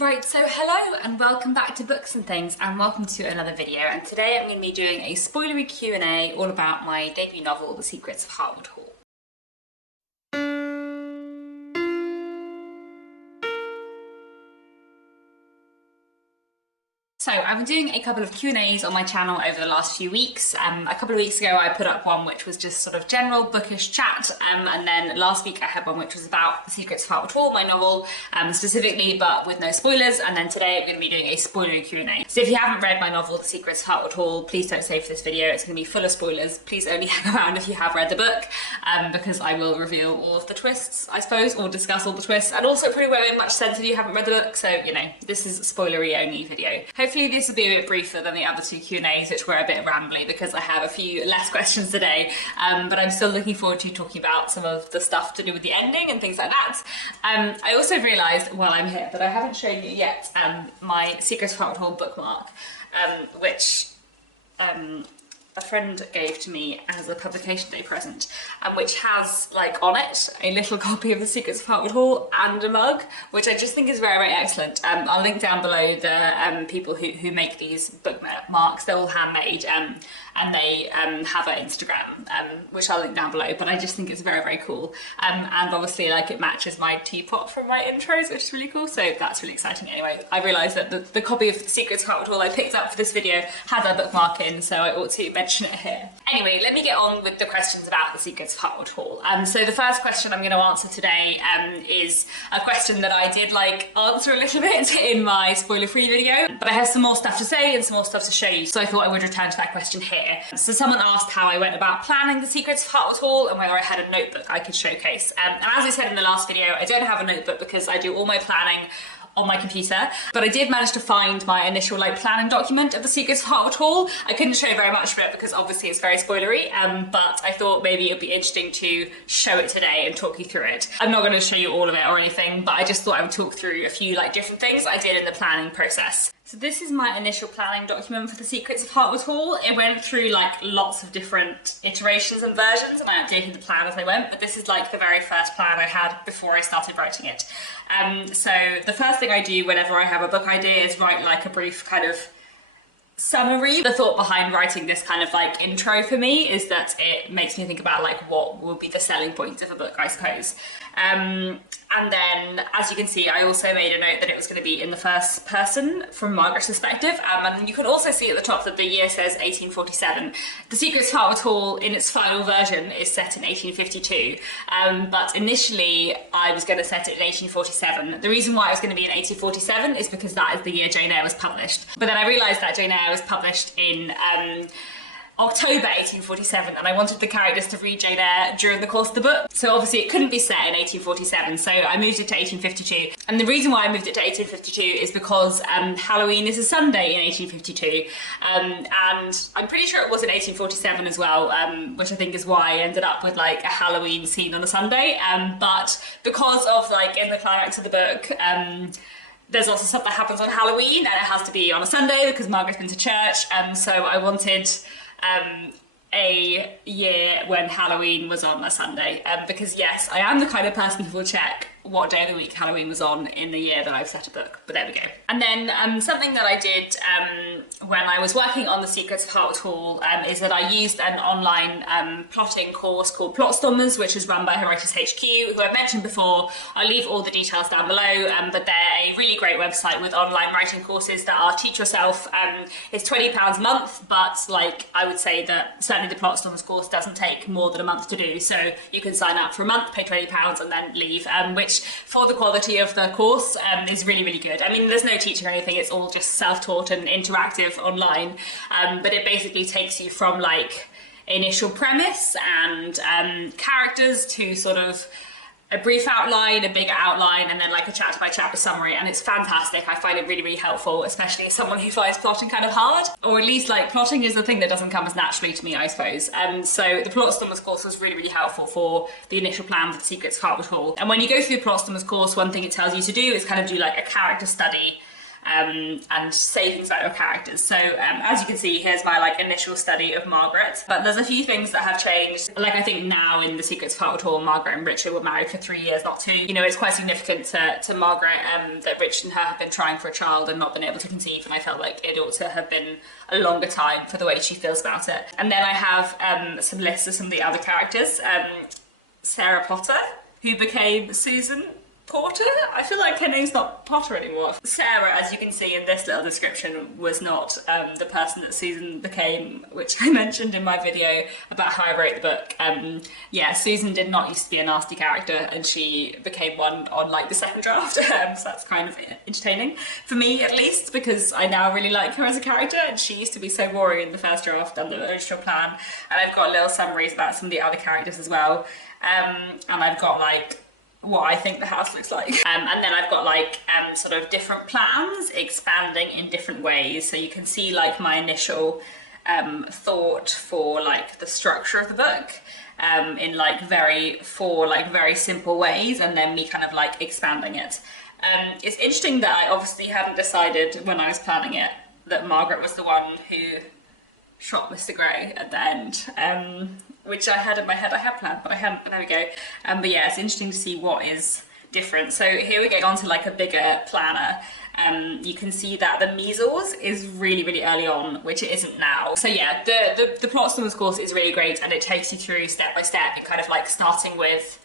Right, so hello and welcome back to Books and Things, and welcome to another video. And today I'm going to be doing a spoilery Q&A all about my debut novel, The Secrets of Hartwood Hall. So I've been doing a couple of Q&As on my channel over the last few weeks. A couple of weeks ago I put up one which was just sort of general bookish chat, and then last week I had one which was about The Secrets of Hartwood Hall, my novel, specifically, but with no spoilers. And then today I'm going to be doing a spoilery Q&A. So if you haven't read my novel, The Secrets of Hartwood Hall, please don't save for this video. It's going to be full of spoilers. Please only hang around if you have read the book, because I will reveal all of the twists, I suppose, or discuss all the twists, and also probably won't make much sense if you haven't read the book. So, you know, this is a spoilery only video. Hopefully this will be a bit briefer than the other two Q&As, which were a bit rambly because I have a few less questions today, but I'm still looking forward to talking about some of the stuff to do with the ending and things like that. I also realised while I'm here that I haven't shown you yet my Secrets of Hartwood Hall bookmark, which a friend gave to me as a publication day present, which has, like, on it a little copy of The Secrets of Hartwood Hall and a mug, which I just think is very, very excellent. I'll link down below the people who make these bookmarks. They're all handmade, and they have an Instagram, which I'll link down below, but I just think it's very, very cool. And obviously, like, it matches my teapot from my intros, which is really cool, so that's really exciting. Anyway, I realised that the copy of The Secrets of Hartwood Hall I picked up for this video had that bookmark in, so I ought to mention it here. Anyway, let me get on with the questions about The Secrets of Hartwood Hall. So the first question I'm going to answer today is a question that I did, like, answer a little bit in my spoiler-free video, but I have some more stuff to say and some more stuff to show you, so I thought I would return to that question here. So someone asked how I went about planning The Secrets of Hartwood Hall and whether I had a notebook I could showcase. And as I said in the last video, I don't have a notebook because I do all my planning on my computer, but I did manage to find my initial, like, planning document of The Secrets of Hartwood Hall. I couldn't show you very much of it because obviously it's very spoilery, but I thought maybe it would be interesting to show it today and talk you through it. I'm not going to show you all of it or anything, but I just thought I would talk through a few, like, different things I did in the planning process. So this is my initial planning document for The Secrets of Hartwood Hall. It went through, like, lots of different iterations and versions, and I updated the plan as I went, but this is, like, the very first plan I had before I started writing it. So the first thing I do whenever I have a book idea is write, like, a brief kind of summary. The thought behind writing this kind of, like, intro for me is that it makes me think about, like, what will be the selling points of a book, I suppose. And then, as you can see, I also made a note that it was going to be in the first person from Margaret's perspective, and you can also see at the top that the year says 1847. The Secrets of Hartwood Hall, in its final version, is set in 1852, but initially I was going to set it in 1847. The reason why it was going to be in 1847 is because that is the year Jane Eyre was published. But then I realised that Jane Eyre was published in October 1847, and I wanted the characters to read Jane Eyre during the course of the book, so obviously it couldn't be set in 1847, so I moved it to 1852. And the reason why I moved it to 1852 is because Halloween is a Sunday in 1852, and I'm pretty sure it was in 1847 as well, which I think is why I ended up with, like, a Halloween scene on a Sunday, but because of, like, in the climax of the book, there's also stuff that happens on Halloween, and it has to be on a Sunday because Margaret's been to church, so I wanted a year when Halloween was on a Sunday, because yes, I am the kind of person who will check what day of the week Halloween was on in the year that I've set a book, but there we go. And then something that I did when I was working on The Secrets of Hartwood Hall is that I used an online plotting course called Plotstormers, which is run by Writers HQ, who I've mentioned before. I'll leave all the details down below, but they're a really great website with online writing courses that are teach yourself. It's £20 a month, but, like, I would say that certainly the Plotstormers course doesn't take more than a month to do, so you can sign up for a month, pay £20 and then leave, which for the quality of the course is really, really good. I mean, there's no teaching or anything, it's all just self-taught and interactive online, but it basically takes you from, like, initial premise and characters to sort of a brief outline, a bigger outline, and then, like, a chapter by chapter summary, and it's fantastic. I find it really, really helpful, especially as someone who finds plotting kind of hard, or at least, like, plotting is the thing that doesn't come as naturally to me, I suppose. So the Plotstormers course was really, really helpful for the initial plan for The Secrets of Hartwood Hall. And when you go through the Plotstormers course, one thing it tells you to do is kind of do, like, a character study and say things about your characters. So as you can see, here's my like initial study of Margaret, but there's a few things that have changed. Like I think now in the Secrets of Hartwood Hall, Margaret and Richard were married for 3 years, not 2. You know, it's quite significant to Margaret that Richard and her have been trying for a child and not been able to conceive, and I felt like it ought to have been a longer time for the way she feels about it. And then I have some lists of some of the other characters. Sarah Potter, who became Susan Porter? I feel like her name's not Potter anymore. Sarah, as you can see in this little description, was not the person that Susan became, which I mentioned in my video about how I wrote the book. Yeah, Susan did not used to be a nasty character, and she became one on like the second draft, so that's kind of entertaining, for me at least, because I now really like her as a character, and she used to be so boring in the first draft and the original plan. And I've got little summaries about some of the other characters as well, and I've got like what I think the house looks like. And then I've got like sort of different plans expanding in different ways. So you can see like my initial thought for like the structure of the book in like four very simple ways, and then me kind of like expanding it. It's interesting that I obviously hadn't decided when I was planning it that Margaret was the one who shot Mr. Grey at the end, which I had in my head. I had planned, but I hadn't. But there we go. But yeah, it's interesting to see what is different. So here we go on to like a bigger planner. You can see that the measles is really, really early on, which it isn't now. So yeah, the plot summons course is really great, and it takes you through step by step, and kind of like starting with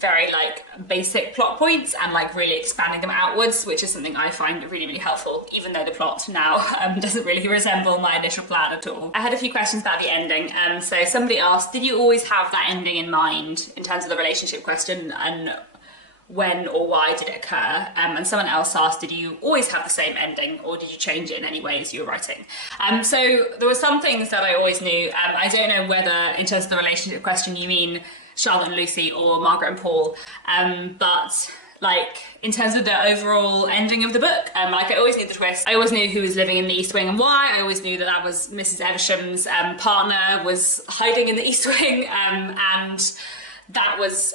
very like basic plot points and like really expanding them outwards, which is something I find really, really helpful, even though the plot now doesn't really resemble my initial plan at all. I had a few questions about the ending. So somebody asked, did you always have that ending in mind in terms of the relationship question, and when or why did it occur? And someone else asked, did you always have the same ending, or did you change it in any way as you were writing? So there were some things that I always knew. I don't know whether in terms of the relationship question you mean Charlotte and Lucy or Margaret and Paul, but like in terms of the overall ending of the book, like I always knew the twist. I always knew who was living in the East Wing and why. I always knew that that was Mrs. Eversham's partner was hiding in the East Wing, and that was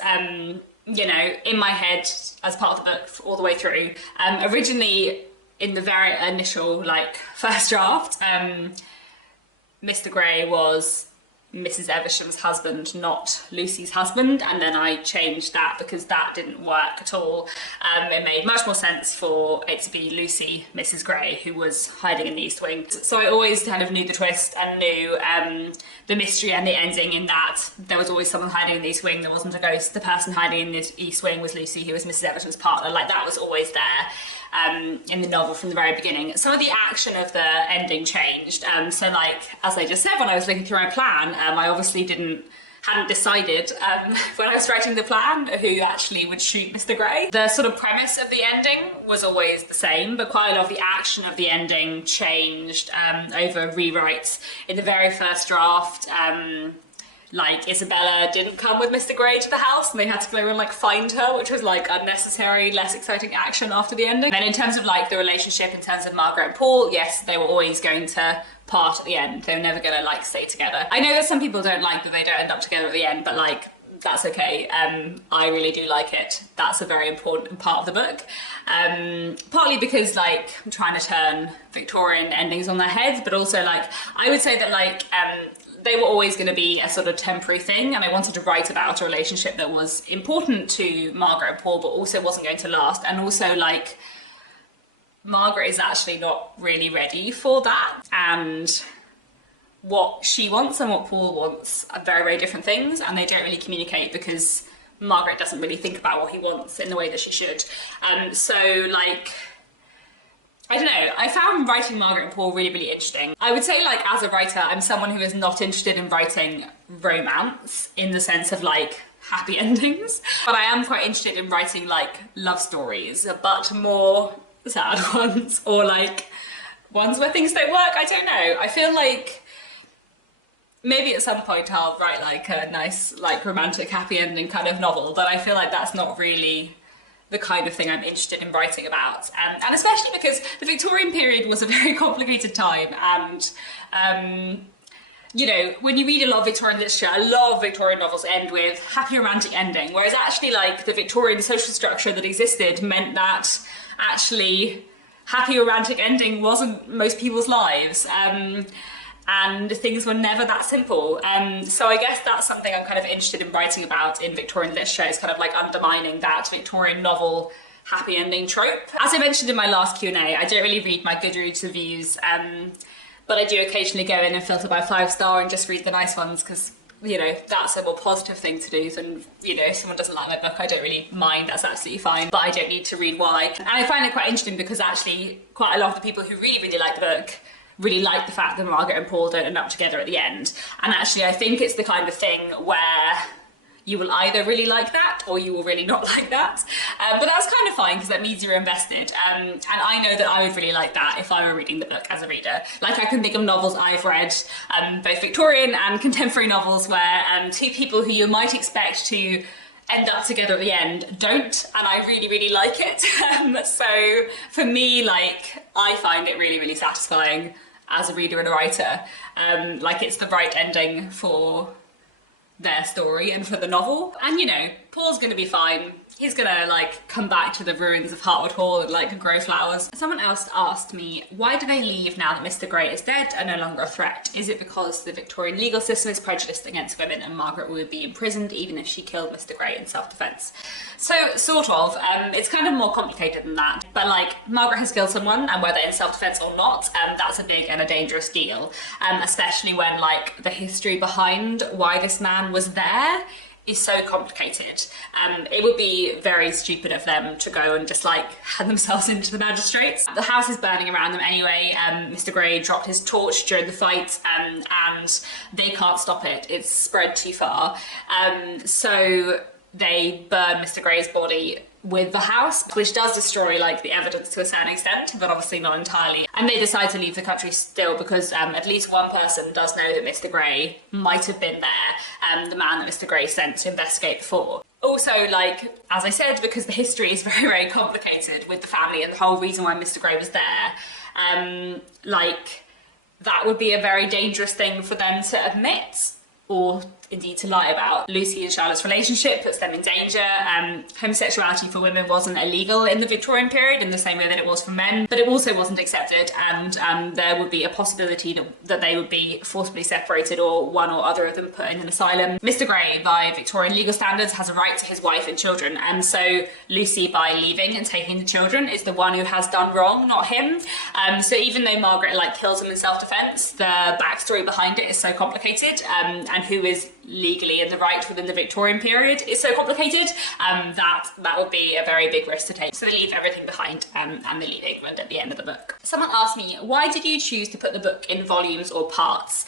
you know, in my head as part of the book all the way through. Originally in the very initial like first draft, Mr. Grey was Mrs. Eversham's husband, not Lucy's husband, and then I changed that because that didn't work at all. It made much more sense for it to be Lucy, Mrs. Grey, who was hiding in the East Wing. So I always kind of knew the twist and knew the mystery and the ending, in that there was always someone hiding in the East Wing. There wasn't a ghost. The person hiding in the East Wing was Lucy, who was Mrs. Eversham's partner. Like, that was always there in the novel from the very beginning. Some of the action of the ending changed. So like, as I just said, when I was looking through my plan, I obviously hadn't decided when I was writing the plan who actually would shoot Mr. Grey. The sort of premise of the ending was always the same, but quite a lot of the action of the ending changed over rewrites. In the very first draft, like Isabella didn't come with Mr. Grey to the house, and they had to go and like find her, which was like unnecessary, less exciting action after the ending. Then in terms of like the relationship, in terms of Margaret and Paul, yes, they were always going to part at the end. They were never going to like stay together. I know that some people don't like that they don't end up together at the end, but like, that's okay. I really do like it. That's a very important part of the book. Partly because like I'm trying to turn Victorian endings on their heads, but also like I would say that like they were always going to be a sort of temporary thing, and I wanted to write about a relationship that was important to Margaret and Paul, but also wasn't going to last. And also like Margaret is actually not really ready for that, and what she wants and what Paul wants are very, very different things, and they don't really communicate because Margaret doesn't really think about what he wants in the way that she should. So like, I don't know, I found writing Margaret and Paul really, really interesting. I would say like as a writer, I'm someone who is not interested in writing romance in the sense of like happy endings, but I am quite interested in writing like love stories, but more sad ones, or like ones where things don't work. I don't know. I feel like maybe at some point I'll write like a nice like romantic happy ending kind of novel, but I feel like that's not really the kind of thing I'm interested in writing about. And especially because the Victorian period was a very complicated time, and you know, when you read a lot of Victorian literature, a lot of Victorian novels end with happy romantic ending, whereas actually like the Victorian social structure that existed meant that actually happy romantic ending wasn't most people's lives. And things were never that simple. So I guess that's something I'm kind of interested in writing about in Victorian literature, is kind of like undermining that Victorian novel happy ending trope. As I mentioned in my last Q&A, I don't really read my Goodreads reviews, but I do occasionally go in and filter by 5-star and just read the nice ones, because, you know, that's a more positive thing to do than, you know, if someone doesn't like my book, I don't really mind, that's absolutely fine, but I don't need to read why. And I find it quite interesting because actually quite a lot of the people who really, really like the book really like the fact that Margaret and Paul don't end up together at the end. And actually I think it's the kind of thing where you will either really like that or you will really not like that. But that's kind of fine because that means you're invested. And I know that I would really like that if I were reading the book as a reader. Like I can think of novels I've read, both Victorian and contemporary novels, where two people who you might expect to end up together at the end don't, and I really, really like it. So for me, like, I find it really, really satisfying as a reader and a writer. Like it's the right ending for their story and for the novel. And you know, Paul's gonna be fine. He's gonna like come back to the ruins of Hartwood Hall and like grow flowers. Someone else asked me, why do they leave now that Mr. Grey is dead and no longer a threat? Is it because the Victorian legal system is prejudiced against women and Margaret would be imprisoned even if she killed Mr. Grey in self-defense? So sort of, it's kind of more complicated than that. But like, Margaret has killed someone, and whether in self-defense or not, that's a big and a dangerous deal. Especially when like the history behind why this man was there is so complicated. It would be very stupid of them to go and just like hand themselves into the magistrates. The house is burning around them anyway. Mr. Grey dropped his torch during the fight, and they can't stop it. It's spread too far. So they burn Mr. Grey's body with the house, which does destroy like the evidence to a certain extent, but obviously not entirely. And they decide to leave the country still because at least one person does know that Mr. Grey might have been there, the man that Mr. Grey sent to investigate before. Also, like, as I said, because the history is very, very complicated with the family and the whole reason why Mr. Grey was there, like, that would be a very dangerous thing for them to admit, or indeed to lie about. Lucy and Charlotte's relationship puts them in danger. Homosexuality for women wasn't illegal in the Victorian period in the same way that it was for men, but it also wasn't accepted, and there would be a possibility that they would be forcibly separated, or one or other of them put in an asylum. Mr. Grey, by Victorian legal standards, has a right to his wife and children, and so Lucy, by leaving and taking the children, is the one who has done wrong, not him. So even though Margaret like kills him in self-defense, the backstory behind it is so complicated, and who is legally in the right within the Victorian period is so complicated, that would be a very big risk to take. So they leave everything behind, and they leave England at the end of the book. Someone asked me, why did you choose to put the book in volumes or parts?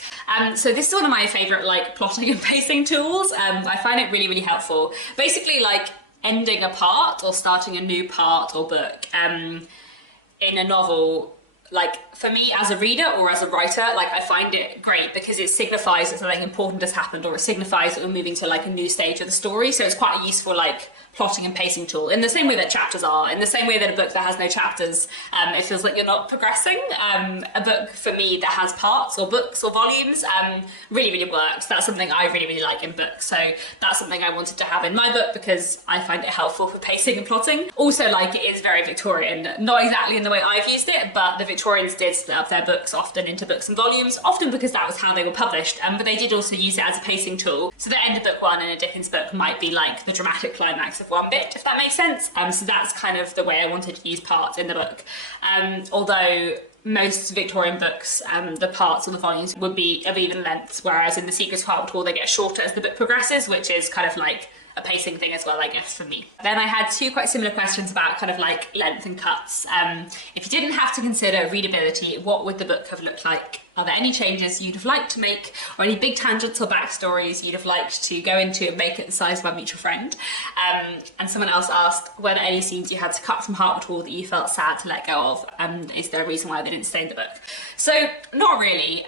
So this is one of my favourite like plotting and pacing tools. I find it really, really helpful. Basically, like ending a part or starting a new part or book in a novel, like for me as a reader or as a writer, like I find it great because it signifies that something important has happened, or it signifies that we're moving to like a new stage of the story. So it's quite a useful like plotting and pacing tool, in the same way that chapters are, in the same way that a book that has no chapters, it feels like you're not progressing. A book for me that has parts or books or volumes really, really works. That's something I really, really like in books. So that's something I wanted to have in my book because I find it helpful for pacing and plotting. Also, like, it is very Victorian, not exactly in the way I've used it, but the Victorians did split up their books often into books and volumes, often because that was how they were published, but they did also use it as a pacing tool. So the end of book one in a Dickens book might be like the dramatic climax of one bit, if that makes sense. So that's kind of the way I wanted to use parts in the book. Although most Victorian books, the parts or the volumes would be of even lengths, whereas in the Secrets of Hartwood Hall they get shorter as the book progresses, which is kind of like a pacing thing as well, I guess, for me. Then I had two quite similar questions about kind of like length and cuts. If you didn't have to consider readability, what would the book have looked like? Are there any changes you'd have liked to make, or any big tangents or backstories you'd have liked to go into and make it the size of our mutual friend? And someone else asked whether any scenes you had to cut from Hartwood Hall that you felt sad to let go of, and is there a reason why they didn't stay in the book? So, not really.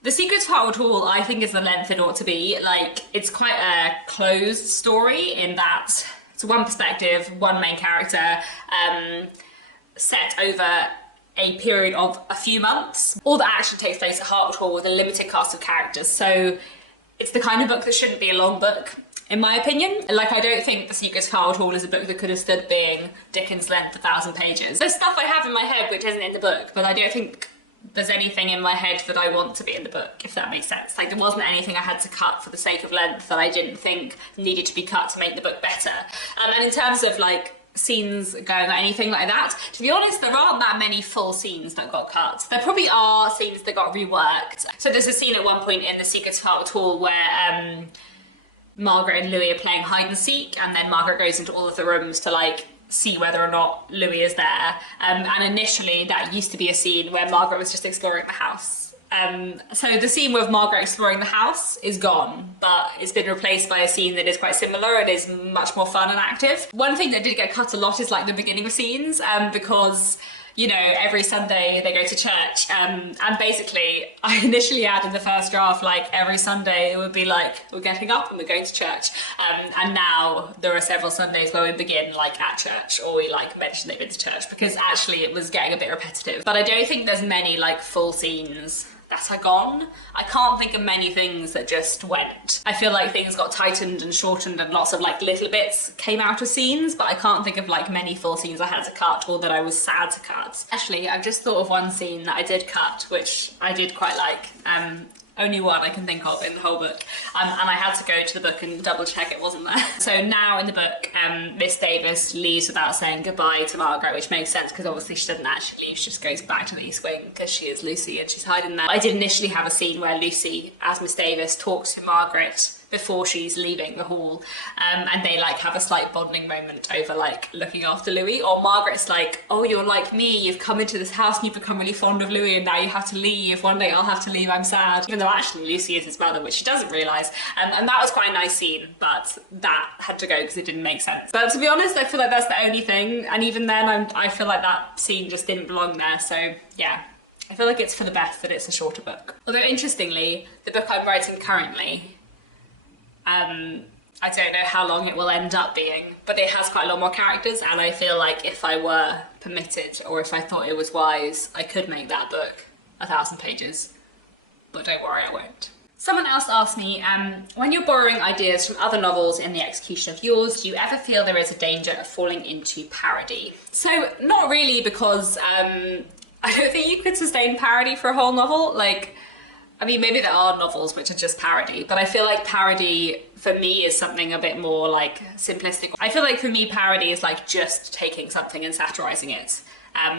The Secrets of Hartwood Hall, I think, is the length it ought to be. Like, it's quite a closed story in that it's one perspective, one main character, set over a period of a few months. All the action takes place at Hartwood Hall with a limited cast of characters, so it's the kind of book that shouldn't be a long book. in my opinion. Like, I don't think The Secrets of Hartwood Hall is a book that could have stood being Dickens' length, 1,000 pages. There's stuff I have in my head which isn't in the book, but I don't think there's anything in my head that I want to be in the book, if that makes sense. Like, there wasn't anything I had to cut for the sake of length that I didn't think needed to be cut to make the book better. And in terms of like scenes going or anything like that, to be honest, there aren't that many full scenes that got cut. There probably are scenes that got reworked. So there's a scene at one point in The Secrets of Hartwood Hall where Margaret and Louis are playing hide and seek, and then Margaret goes into all of the rooms to like see whether or not Louis is there. And initially that used to be a scene where Margaret was just exploring the house. So the scene with Margaret exploring the house is gone, but it's been replaced by a scene that is quite similar and is much more fun and active. One thing that did get cut a lot is like the beginning of scenes, because, you know, every Sunday they go to church, and basically I initially had in the first draft, like every Sunday it would be like, we're getting up and we're going to church. And now there are several Sundays where we begin like at church, or we like mention they've been to church, because actually it was getting a bit repetitive. But I don't think there's many like full scenes that are gone. I can't think of many things that just went. I feel like things got tightened and shortened and lots of like little bits came out of scenes, but I can't think of like many full scenes I had to cut or that I was sad to cut. Actually, I've just thought of one scene that I did cut, which I did quite like. Only one I can think of in the whole book. And I had to go to the book and double check it wasn't there. So now in the book, Miss Davis leaves without saying goodbye to Margaret, which makes sense because obviously she doesn't actually leave, she just goes back to the East Wing because she is Lucy and she's hiding there. I did initially have a scene where Lucy, as Miss Davis, talks to Margaret before she's leaving the hall, and they like have a slight bonding moment over like looking after Louis, or Margaret's like, oh, you're like me, you've come into this house and you've become really fond of Louis and now you have to leave, one day I'll have to leave, I'm sad, even though actually Lucy is his mother, which she doesn't realise. And that was quite a nice scene, but that had to go because it didn't make sense. But to be honest, I feel like that's the only thing, and even then I feel like that scene just didn't belong there, so yeah. I feel like it's for the best that it's a shorter book. Although interestingly, the book I'm writing currently, I don't know how long it will end up being, but it has quite a lot more characters, and I feel like if I were permitted, or if I thought it was wise, I could make that book 1,000 pages, but don't worry, I won't. Someone else asked me, when you're borrowing ideas from other novels in the execution of yours, do you ever feel there is a danger of falling into parody? So not really, because I don't think you could sustain parody for a whole novel. Like, I mean, maybe there are novels which are just parody, but I feel like parody for me is something a bit more like simplistic. I feel like for me, parody is like just taking something and satirizing it.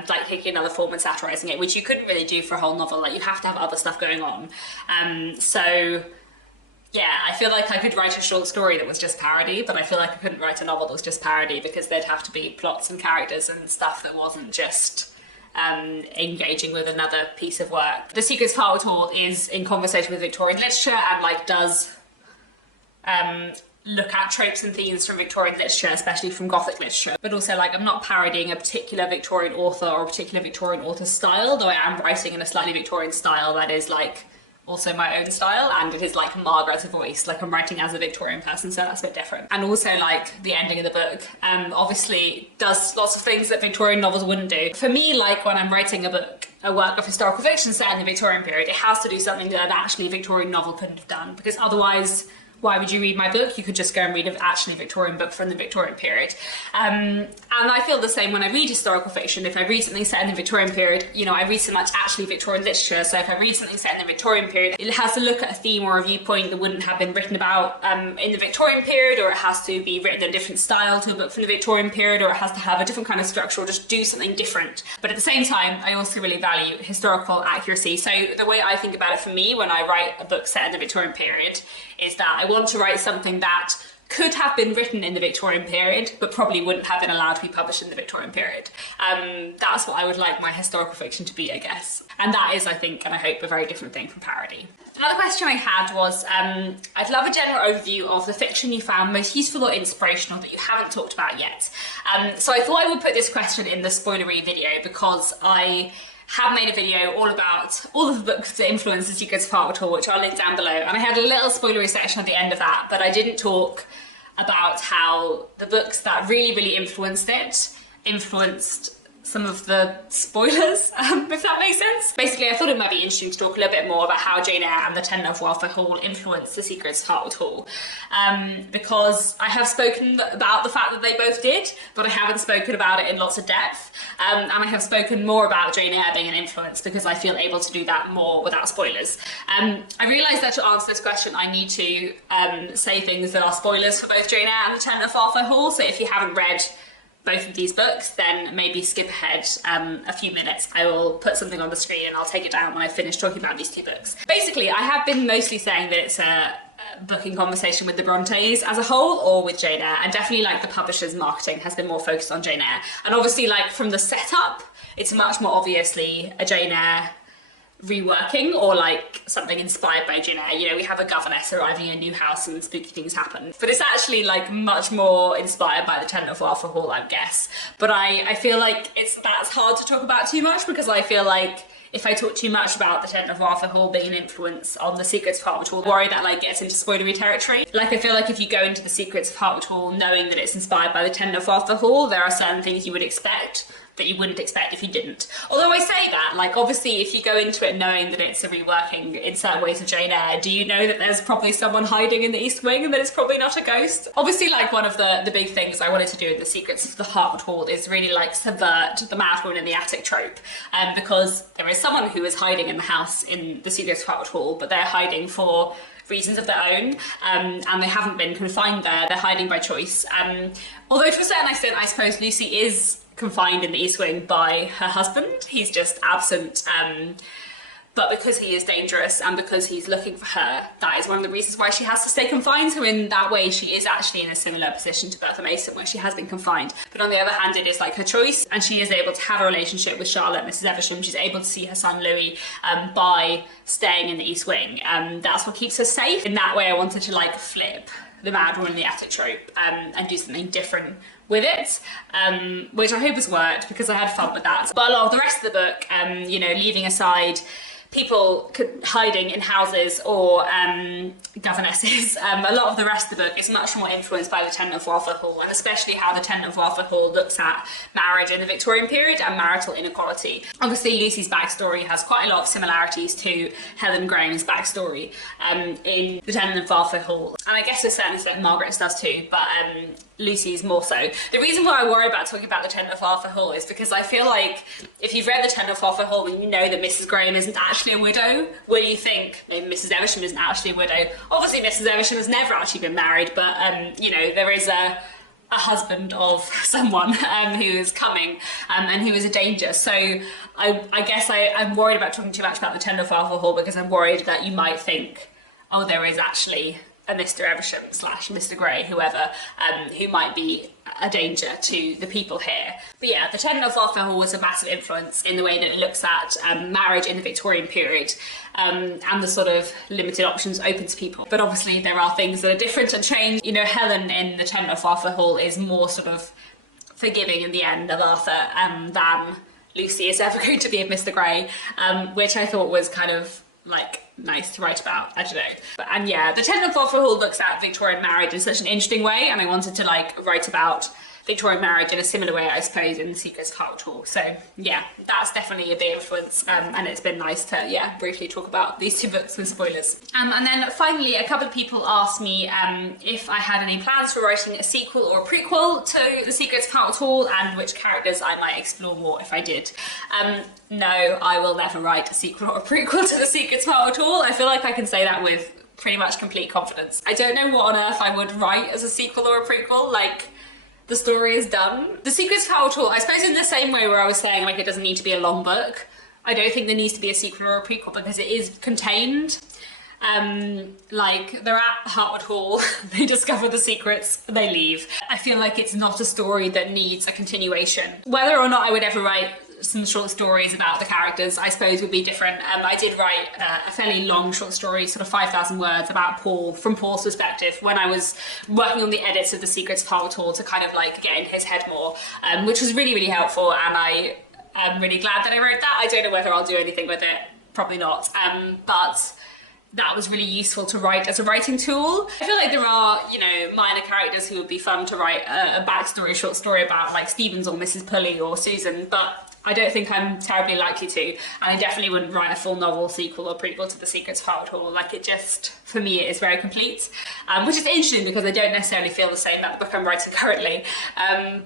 Like taking another form and satirizing it, which you couldn't really do for a whole novel. Like, you have to have other stuff going on. So yeah, I feel like I could write a short story that was just parody, but I feel like I couldn't write a novel that was just parody, because there'd have to be plots and characters and stuff that wasn't just engaging with another piece of work. The Secrets of Hartwood Hall is in conversation with Victorian literature and like does look at tropes and themes from Victorian literature, especially from Gothic literature. But also, like, I'm not parodying a particular Victorian author or a particular Victorian author's style, though I am writing in a slightly Victorian style that is like also my own style, and it is like Margaret's voice, like I'm writing as a Victorian person, so that's a bit different. And also, like, the ending of the book obviously does lots of things that Victorian novels wouldn't do. For me, like, when I'm writing a book, a work of historical fiction set in the Victorian period, it has to do something that actually a Victorian novel couldn't have done, because otherwise, why would you read my book? You could just go and read an actually Victorian book from the Victorian period. And I feel the same when I read historical fiction. If I read something set in the Victorian period, you know, I read so much actually Victorian literature, so if I read something set in the Victorian period, it has to look at a theme or a viewpoint that wouldn't have been written about in the Victorian period, or it has to be written in a different style to a book from the Victorian period, or it has to have a different kind of structure, or just do something different. But at the same time, I also really value historical accuracy. So the way I think about it for me when I write a book set in the Victorian period is that I want to write something that could have been written in the Victorian period, but probably wouldn't have been allowed to be published in the Victorian period. That's what I would like my historical fiction to be, I guess. And that is, I think, and I hope, a very different thing from parody. Another question I had was, I'd love a general overview of the fiction you found most useful or inspirational that you haven't talked about yet. So I thought I would put this question in the spoilery video, because I have made a video all about all of the books that influenced The Secrets of Hartwood Hall, which I'll link down below. And I had a little spoilery section at the end of that, but I didn't talk about how the books that really, really influenced it influenced some of the spoilers, if that makes sense. Basically, I thought it might be interesting to talk a little bit more about how Jane Eyre and the Tenant of Hartwood Hall influenced the Secrets of Hartwood Hall, because I have spoken about the fact that they both did, but I haven't spoken about it in lots of depth, and I have spoken more about Jane Eyre being an influence because I feel able to do that more without spoilers. I realise that to answer this question I need to say things that are spoilers for both Jane Eyre and the Tenant of Hartwood Hall, so if you haven't read both of these books, then maybe skip ahead a few minutes. I will put something on the screen and I'll take it down when I finish talking about these two books. Basically, I have been mostly saying that it's a book in conversation with the Brontes as a whole, or with Jane Eyre, and definitely like the publisher's marketing has been more focused on Jane Eyre. And obviously, like from the setup, it's much more obviously a Jane Eyre reworking or like something inspired by Jane Eyre. You know, we have a governess arriving in a new house and spooky things happen, but it's actually like much more inspired by the Tenant of Hartwood Hall, I guess. But I feel like that's hard to talk about too much, because I feel like if I talk too much about the Tenant of Hartwood Hall being an influence on the Secrets of Hartwood Hall, I worry that like gets into spoilery territory. Like I feel like if you go into the Secrets of Hartwood Hall knowing that it's inspired by the Tenant of Hartwood Hall, there are certain things you would expect that you wouldn't expect if you didn't. Although I say that, like obviously if you go into it knowing that it's a reworking in certain ways of Jane Eyre, do you know that there's probably someone hiding in the East Wing and that it's probably not a ghost? Obviously, like one of the big things I wanted to do in the Secrets of the Hartwood Hall is really like subvert the mad woman in the attic trope, because there is someone who is hiding in the house in the Secrets of Hartwood Hall, but they're hiding for reasons of their own, and they haven't been confined there, they're hiding by choice. Although to a certain extent, I suppose Lucy is confined in the East Wing by her husband. He's just absent, but because he is dangerous and because he's looking for her, that is one of the reasons why she has to stay confined. So in that way, she is actually in a similar position to Bertha Mason, where she has been confined. But on the other hand, it is like her choice, and she is able to have a relationship with Charlotte, Mrs. Evesham. She's able to see her son Louis by staying in the East Wing. That's what keeps her safe. In that way, I wanted to like flip the mad woman in the attic trope and do something different with it, which I hope has worked because I had fun with that. But a lot of the rest of the book, you know, leaving aside people hiding in houses or governesses, a lot of the rest of the book is much more influenced by the Tenant of Hartwood Hall, and especially how the Tenant of Hartwood Hall looks at marriage in the Victorian period and marital inequality. Obviously, Lucy's backstory has quite a lot of similarities to Helen Graham's backstory in the Tenant of Hartwood Hall, and I guess to a certain extent Margaret's does too, but Lucy's more so. The reason why I worry about talking about the Tenant of Hartwood Hall is because I feel like if you've read the Tenant of Hartwood Hall and you know that Mrs. Graham isn't actually a widow, will you think maybe Mrs. Evesham isn't actually a widow? Obviously Mrs. Evesham has never actually been married, but you know, there is a husband of someone who is coming and who is a danger. So I guess I'm worried about talking too much about the Tenant of Hartwood Hall because I'm worried that you might think, oh, there is actually a Mr. Evesham / Mr. Grey, whoever, who might be a danger to the people here. But yeah, the Tenant of Hartwood Hall was a massive influence in the way that it looks at marriage in the Victorian period and the sort of limited options open to people. But obviously there are things that are different and change. You know, Helen in the Tenant of Hartwood Hall is more sort of forgiving in the end of Arthur than Lucy is ever going to be of Mr. Grey, which I thought was kind of like nice to write about. I don't know. And yeah, the Tenant of Hartwood Hall looks at Victorian marriage in such an interesting way, and I wanted to like write about Victorian marriage in a similar way, I suppose, in the Secrets of Hartwood Hall. So yeah, that's definitely a big influence, and it's been nice to briefly talk about these two books with spoilers. And then finally, a couple of people asked me if I had any plans for writing a sequel or a prequel to the Secrets of Hartwood Hall and which characters I might explore more if I did. No, I will never write a sequel or a prequel to the Secrets of Hartwood Hall. I feel like I can say that with pretty much complete confidence. I don't know what on earth I would write as a sequel or a prequel. Like, the story is done. The Secrets of Hartwood Hall, I suppose in the same way where I was saying like it doesn't need to be a long book, I don't think there needs to be a sequel or a prequel because it is contained. Like, they're at Hartwood Hall, they discover the secrets, they leave. I feel like it's not a story that needs a continuation. Whether or not I would ever write some short stories about the characters, I suppose, would be different. I did write a fairly long short story, sort of 5,000 words, about Paul, from Paul's perspective, when I was working on the edits of the Secrets of Hartwood Hall to kind of like get in his head more, which was really, really helpful, and I am really glad that I wrote that. I don't know whether I'll do anything with it, probably not, but that was really useful to write as a writing tool. I feel like there are, you know, minor characters who would be fun to write a backstory, short story about, like Stevens or Mrs. Pulley or Susan, but I don't think I'm terribly likely to, and I definitely wouldn't write a full novel, sequel or prequel to The Secrets of Hartwood Hall. Like, it just, for me, it is very complete, which is interesting because I don't necessarily feel the same about the book I'm writing currently,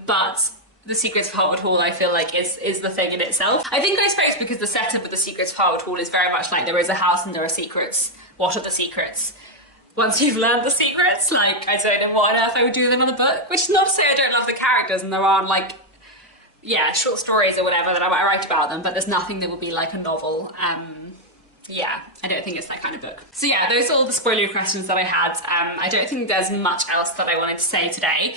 but The Secrets of Hartwood Hall, I feel like, is the thing in itself. I think, I suppose, because the setup of The Secrets of Hartwood Hall is very much like there is a house and there are secrets. What are the secrets? Once you've learned the secrets, like, I don't know what on earth I would do with another book, which is not to say I don't love the characters and there aren't, like, yeah, short stories or whatever that I might write about them, but there's nothing that will be like a novel. Yeah, I don't think it's that kind of book. So yeah, those are all the spoilery questions that I had. I don't think there's much else that I wanted to say today.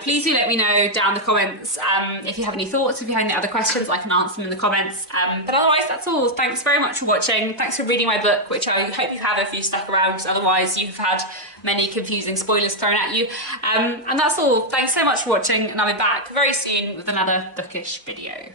Please do let me know down in the comments if you have any thoughts, if you have any other questions, I can answer them in the comments. But otherwise, that's all. Thanks very much for watching. Thanks for reading my book, which I hope you have if you stuck around, because otherwise you've had many confusing spoilers thrown at you. And that's all. Thanks so much for watching, and I'll be back very soon with another bookish video.